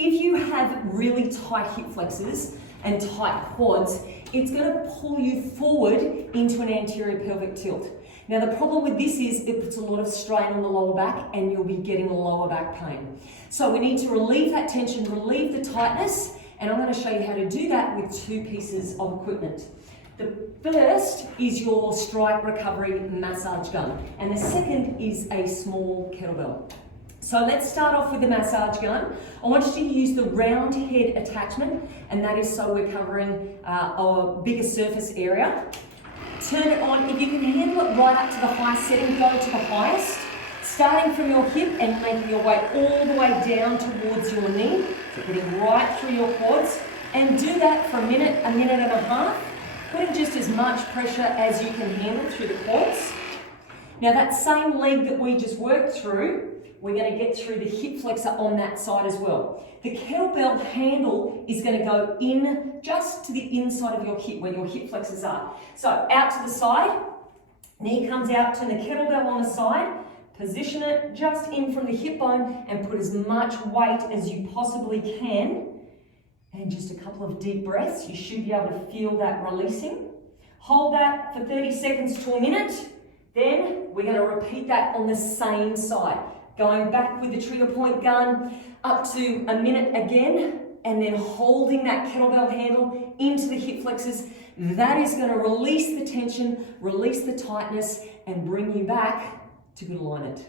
If you have really tight hip flexors and tight quads, it's going to pull you forward into an anterior pelvic tilt. Now the problem with this is it puts a lot of strain on the lower back and you'll be getting lower back pain. So we need to relieve that tension, relieve the tightness, and I'm going to show you how to do that with two pieces of equipment. The first is your Stryke Recovery Massage Gun, and the second is a small kettlebell. So let's start off with the massage gun. I want you to use the round head attachment, and that is so we're covering a bigger surface area. Turn it on. If you can handle it right up to the highest setting, go to the highest. Starting from your hip and making your way all the way down towards your knee. So getting right through your quads. And do that for a minute and a half. Putting just as much pressure as you can handle through the quads. Now that same leg that we just worked through, we're going to get through the hip flexor on that side as well. The kettlebell handle is going to go in just to the inside of your hip, where your hip flexors are. So out to the side, knee comes out, turn the kettlebell on the side, position it just in from the hip bone and put as much weight as you possibly can. And just a couple of deep breaths, you should be able to feel that releasing. Hold that for 30 seconds to a minute. Then we're going to repeat that on the same side. Going back with the trigger point gun up to a minute again, and then holding that kettlebell handle into the hip flexors. That is going to release the tension, release the tightness, and bring you back to good alignment.